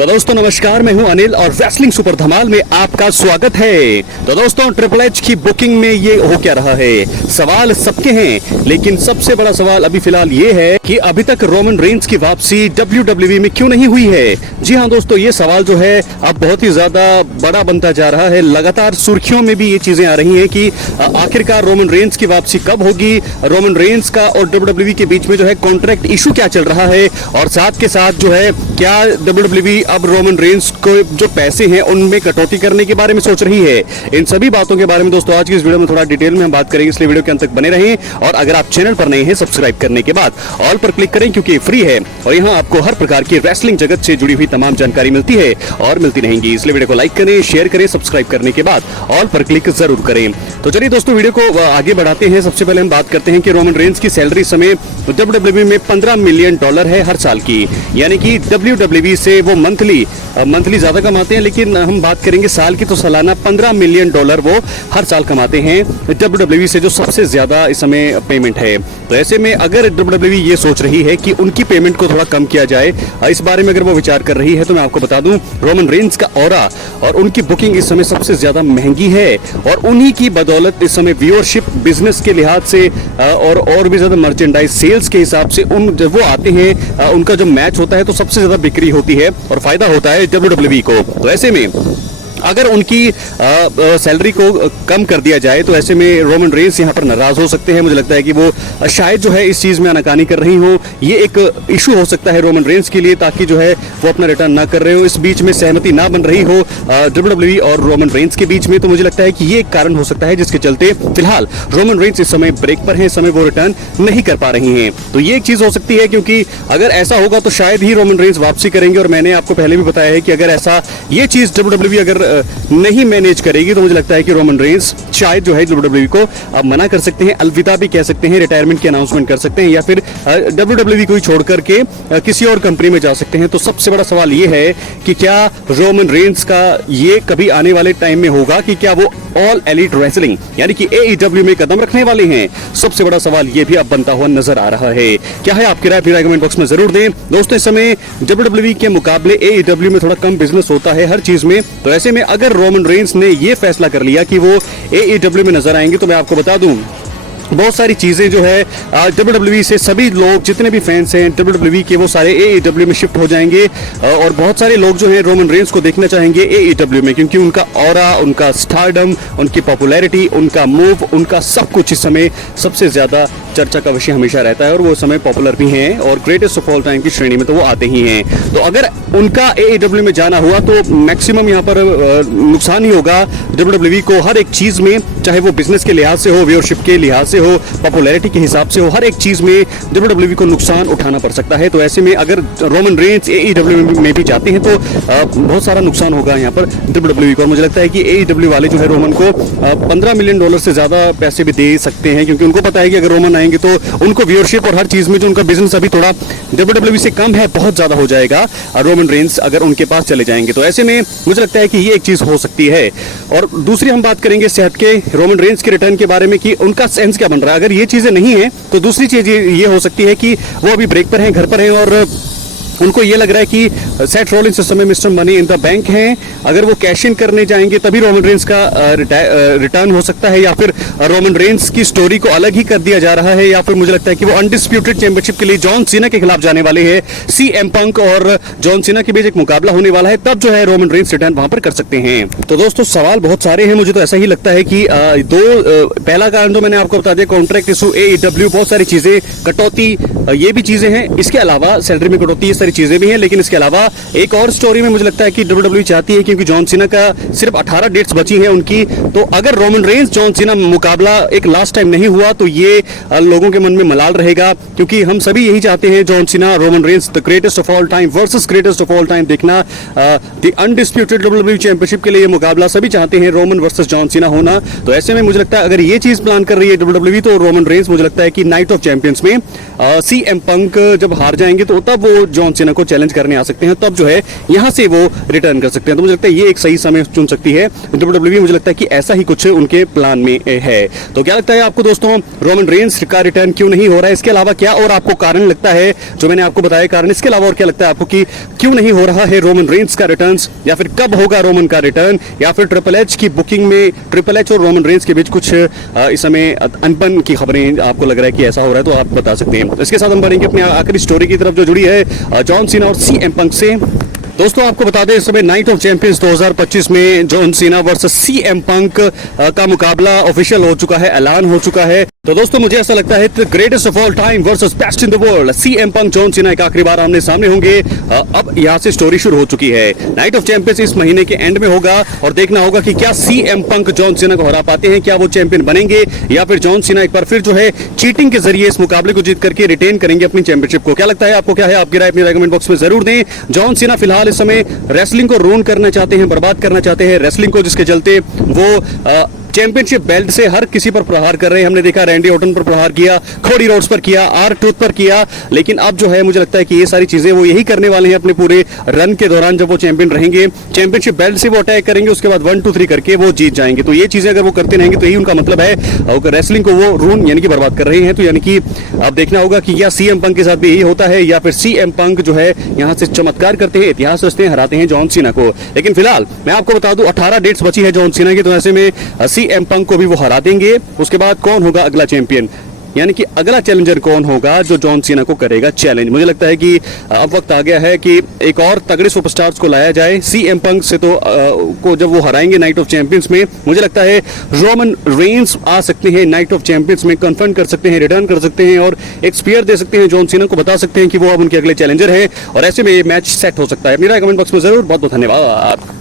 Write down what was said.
तो दोस्तों नमस्कार, मैं हूं अनिल और रेसलिंग सुपर धमाल में आपका स्वागत है। तो दोस्तों ट्रिपल एच की बुकिंग में ये हो क्या रहा है, सवाल सबके हैं, लेकिन सबसे बड़ा सवाल अभी फिलहाल ये है कि अभी तक रोमन रेंस की वापसी WWE में क्यों नहीं हुई है। जी हाँ दोस्तों, ये सवाल जो है अब बहुत ही ज्यादा बड़ा बनता जा रहा है। लगातार सुर्खियों में भी ये चीजें आ रही हैं कि आखिरकार रोमन रेंस की वापसी कब होगी, रोमन रेंस का और WWE के बीच में जो है कॉन्ट्रैक्ट इशू क्या चल रहा है, और साथ के साथ जो है क्या WWE अब रोमन रेंस को जो पैसे हैं उनमें कटौती करने के बारे में सोच रही है। इन सभी बातों के बारे में दोस्तों आज की इस वीडियो में थोड़ा डिटेल में हम बात करेंगे, इसलिए वीडियो के अंत तक बने रहें। और अगर आप चैनल पर नए हैं, सब्सक्राइब करने के बाद ऑल पर क्लिक करें, क्योंकि फ्री है और यहाँ आपको हर प्रकार की रेसलिंग जगत से जुड़ी हुई तमाम जानकारी मिलती है और मिलती रहेंगी। इसलिए वीडियो को लाइक करें, शेयर करें, सब्सक्राइब करने के बाद ऑल पर क्लिक जरूर करें। तो चलिए दोस्तों वीडियो को आगे बढ़ाते हैं। सबसे पहले हम बात करते हैं कि रोमन रेंस की सैलरी इस समय WWE में $15 मिलियन है हर साल की, यानी कि WWE से वो मंथली ज्यादा कमाते हैं, लेकिन हम बात करेंगे साल की तो सालाना $15 मिलियन वो हर साल कमाते हैं WWE से, जो सबसे ज्यादा इस समय पेमेंट है। तो ऐसे में अगर WWE ये सोच रही है कि उनकी पेमेंट को थोड़ा कम किया जाए, इस बारे में अगर वो विचार कर रही है, तो मैं आपको बता दूं रोमन रेंस का ऑरा और उनकी बुकिंग इस समय सबसे ज्यादा महंगी है, और उन्हीं की बदौलत इस समय व्यूअरशिप बिजनेस के लिहाज से और भी ज्यादा मर्चेंडाइज सेल्स के हिसाब से जब वो आते हैं, उनका जो मैच होता है तो सबसे ज्यादा बिक्री होती है और फायदा होता है WWE को। तो ऐसे में अगर उनकी सैलरी को कम कर दिया जाए तो ऐसे में रोमन रेंस यहाँ पर नाराज हो सकते हैं। मुझे लगता है कि वो शायद जो है इस चीज़ में आनाकानी कर रही हो, ये एक इशू हो सकता है रोमन रेंस के लिए, ताकि जो है वो अपना रिटर्न ना कर रहे हो, इस बीच में सहमति ना बन रही हो WWE और रोमन रेंस के बीच में। तो मुझे लगता है कि ये एक कारण हो सकता है जिसके चलते फिलहाल रोमन रेंस इस समय ब्रेक पर है, इस समय वो रिटर्न नहीं कर पा रही हैं। तो ये एक चीज़ हो सकती है, क्योंकि अगर ऐसा होगा तो शायद ही रोमन रेंस वापसी करेंगे। और मैंने आपको पहले भी बताया है कि अगर ऐसा ये चीज़ WWE अगर नहीं मैनेज करेगी तो मुझे लगता है कि रोमन रेंस शायद जो है WWE को अब मना कर सकते हैं, अलविदा भी कह सकते हैं, रिटायरमेंट की अनाउंसमेंट कर सकते हैं, या फिर WWE को ही छोड़ करके किसी और कंपनी में जा सकते हैं। तो सबसे बड़ा सवाल ये है कि क्या रोमन रेंस का ये कभी आने वाले टाइम में होगा कि क्या वो ऑल एलीट रेसलिंग यानी कि AEW में कदम रखने वाले हैं। सबसे बड़ा सवाल ये भी अब बनता हुआ नजर आ रहा है। क्या है आपकी राय, फिर कमेंट बॉक्स में जरूर दें। दोस्तों इस समय WWE के मुकाबले AEW में थोड़ा कम बिजनेस होता है हर चीज में। तो ऐसे में अगर रोमन रेंस ने ये फैसला कर लिया कि वो AEW में नजर आएंगे, तो मैं आपको बता दूं बहुत सारी चीजें जो है WWE से सभी लोग जितने भी फैंस हैं WWE के, वो सारे AEW में शिफ्ट हो जाएंगे, और बहुत सारे लोग जो हैं रोमन रेंस को देखना चाहेंगे AEW में, क्योंकि उनका ऑरा, उनका स्टारडम, उनकी पॉपुलैरिटी, उनका मूव, उनका सब कुछ इस समय सबसे ज्यादा चर्चा का विषय हमेशा रहता है, और वो समय पॉपुलर भी हैं और ग्रेटेस्ट ऑफ ऑल टाइम की श्रेणी में तो वो आते ही हैं। तो अगर उनका AEW में जाना हुआ तो मैक्सिमम यहाँ पर नुकसान ही होगा WWE को हर एक चीज में, चाहे वो बिजनेस के लिहाज से हो, व्यूअरशिप के लिहाज से हो, पॉपुलैरिटी के हिसाब से हो, हर एक चीज में WWE को नुकसान उठाना पड़ सकता है। तो ऐसे में अगर रोमन रेंस AEW में भी जाते हैं तो बहुत सारा नुकसान होगा यहाँ पर WWE को। और मुझे लगता है कि AEW वाले जो है रोमन को $15 मिलियन से ज्यादा पैसे भी दे सकते हैं, क्योंकि उनको पता है कि अगर रोमन आएंगे तो उनको व्यूअरशिप और हर चीज में जो उनका बिजनेस अभी थोड़ा WWE से कम है, बहुत ज्यादा हो जाएगा रोमन रेंस अगर उनके पास चले जाएंगे। तो ऐसे में मुझे लगता है कि ये एक चीज हो सकती है। और दूसरी हम बात करेंगे सेहत के रोमन रेंस के रिटर्न के बारे में कि उनका सेंस क्या बन रहा है। अगर ये चीजें नहीं है तो दूसरी चीज ये हो सकती है कि वो अभी ब्रेक पर हैं, घर पर हैं, और उनको ये लग रहा है कि सेथ रॉलिंस इस समय mister money in the bank हैं, अगर वो कैश इन करने जाएंगे तभी रोमन रेंस का रिटर्न हो सकता है, या फिर रोमन रेंस की स्टोरी को अलग ही कर दिया जा रहा है, या फिर मुझे लगता है कि वो अनडिस्प्यूटेड चैंपियनशिप के लिए जॉन सीना के खिलाफ जाने वाले हैं। CM पंक और जॉन सीना के बीच एक मुकाबला होने वाला है, तब जो है रोमन रेंस रिटर्न वहां पर कर सकते हैं। तो दोस्तों सवाल बहुत सारे हैं, मुझे तो ऐसा ही लगता है कि पहला कारण तो मैंने आपको बता दिया, कॉन्ट्रैक्ट इशू, AEW, बहुत सारी चीजें, कटौती, ये भी चीजें हैं। इसके अलावा सैलरी में कटौती, ये सारी चीजें भी हैं। लेकिन इसके अलावा एक और स्टोरी में मुझे लगता है कि WWE चाहती है, क्योंकि जॉन सीना का सिर्फ 18 डेट्स बची हैं उनकी, तो अगर रोमन रेंस जॉन सीना मुकाबला एक लास्ट टाइम नहीं हुआ तो ये लोगों के मन में मलाल रहेगा, क्योंकि हम सभी यही चाहते हैं John Cena Roman Reigns the greatest of all time versus greatest of all time देखना, द अनडिस्प्यूटेड WWE चैंपियनशिप के लिए मुकाबला सभी चाहते हैं, रोमन वर्सेस जॉन सीना होना। तो ऐसे में मुझे लगता है अगर ये चीज प्लान कर रही है WWE, तो रोमन रेंस मुझे लगता है कि नाइट ऑफ चैंपियंस में CM पंक जब हार जाएंगे तो तब वो जॉन सीना को चैलेंज करने आ सकते हैं, तब जो है यहाँ से वो रिटर्न कर सकते हैं। तो मुझे लगता है ये एक सही समय चुन सकती है WWE। मुझे लगता है कि ऐसा ही कुछ उनके प्लान में है। तो क्या लगता है आपको दोस्तों, रोमन रेंस का रिटर्न क्यों नहीं हो रहा है? इसके अलावा क्या और आपको कारण लगता है जो मैंने आपको बताया कारण, इसके अलावा और क्या लगता है आपको कि क्यों नहीं हो रहा है रोमन रेंस का रिटर्न, या फिर कब होगा रोमन का रिटर्न, या फिर ट्रिपल एच की बुकिंग में ट्रिपल एच और रोमन रेंस के बीच कुछ इस समय अनबन की खबरें आपको लग रहा है कि ऐसा हो रहा है, तो आप बता सकते हैं। इसके साथ हम बढ़ेंगे अपनी आखिरी स्टोरी की तरफ जो जुड़ी है जॉन सीना और CM पंक से। दोस्तों आपको बता दें, इस समय नाइट ऑफ चैंपियंस 2025 में जॉन सीना वर्सेस CM पंक का मुकाबला ऑफिशियल हो चुका है, ऐलान हो चुका है। तो दोस्तों मुझे ऐसा लगता है the greatest of all time versus best in the world, CM punk John Cena एक आखिरी बार आमने सामने होंगे। अब यहाँ से स्टोरी शुरू हो चुकी है। नाइट ऑफ चैंपियंस इस महीने के एंड में होगा और देखना होगा कि क्या CM पंक जॉन सीना को हरा पाते हैं, क्या वो चैंपियन बनेंगे, या फिर जॉन सीना एक बार फिर जो है चीटिंग के जरिए इस मुकाबले को जीत करके रिटेन करेंगे अपनी चैंपियनशिप को। क्या लगता है आपको, क्या है आपकी राय, अपनी राय कमेंट बॉक्स में जरूर दें। जॉन सीना फिलहाल इस समय रेसलिंग को रून करना चाहते हैं, बर्बाद करना चाहते हैं रेसलिंग को, जिसके चलते वो चैंपियनशिप बेल्ट से हर किसी पर प्रहार कर रहे हैं। हमने देखा रैंडी ऑर्टन पर प्रहार किया, कोडी रोड्स पर किया, R-Truth पर किया, लेकिन अब जो है मुझे लगता है कि ये सारी चीजें वो यही करने वाले हैं अपने पूरे रन के दौरान। जब वो चैंपियन रहेंगे, चैंपियनशिप बेल्ट से वो अटैक करेंगे, उसके बाद 1 2 3 करके वो जीत जाएंगे। तो ये चीजें अगर वो करते रहेंगे तो यही उनका मतलब है, रेसलिंग को वो रून यानी कि बर्बाद कर रहे हैं। तो यानी कि अब देखना होगा कि या CM पंक के साथ भी यही होता है, या फिर CM पंक जो है यहाँ से चमत्कार करते हैं, इतिहास रचते हैं, हराते हैं जॉन सीना को। लेकिन फिलहाल मैं आपको बता दूं 18 डेट्स बची है जॉन सीना की, तो ऐसे में CM पंक को भी वो हरा देंगे। उसके बाद कौन होगा अगला चैंपियन, यानी कि अगला चैलेंजर कौन होगा जो जॉन सीना को करेगा चैलेंज। मुझे लगता है कि अब वक्त आ गया है कि एक और तगड़े सुपरस्टार्स को लाया जाए। CM पंक से तो को जब वो हराएंगे नाइट ऑफ चैंपियंस में, मुझे लगता है रोमन रेंस आ सकते हैं नाइट ऑफ चैंपियंस में, कन्फर्म कर सकते हैं, रिटर्न कर सकते हैं और एक स्पीयर दे सकते हैं जॉन सीना को, बता सकते हैं कि वो अब उनके अगले चैलेंजर हैं और ऐसे में ये मैच सेट हो सकता है। मेरा कमेंट बॉक्स में जरूर। बहुत बहुत धन्यवाद।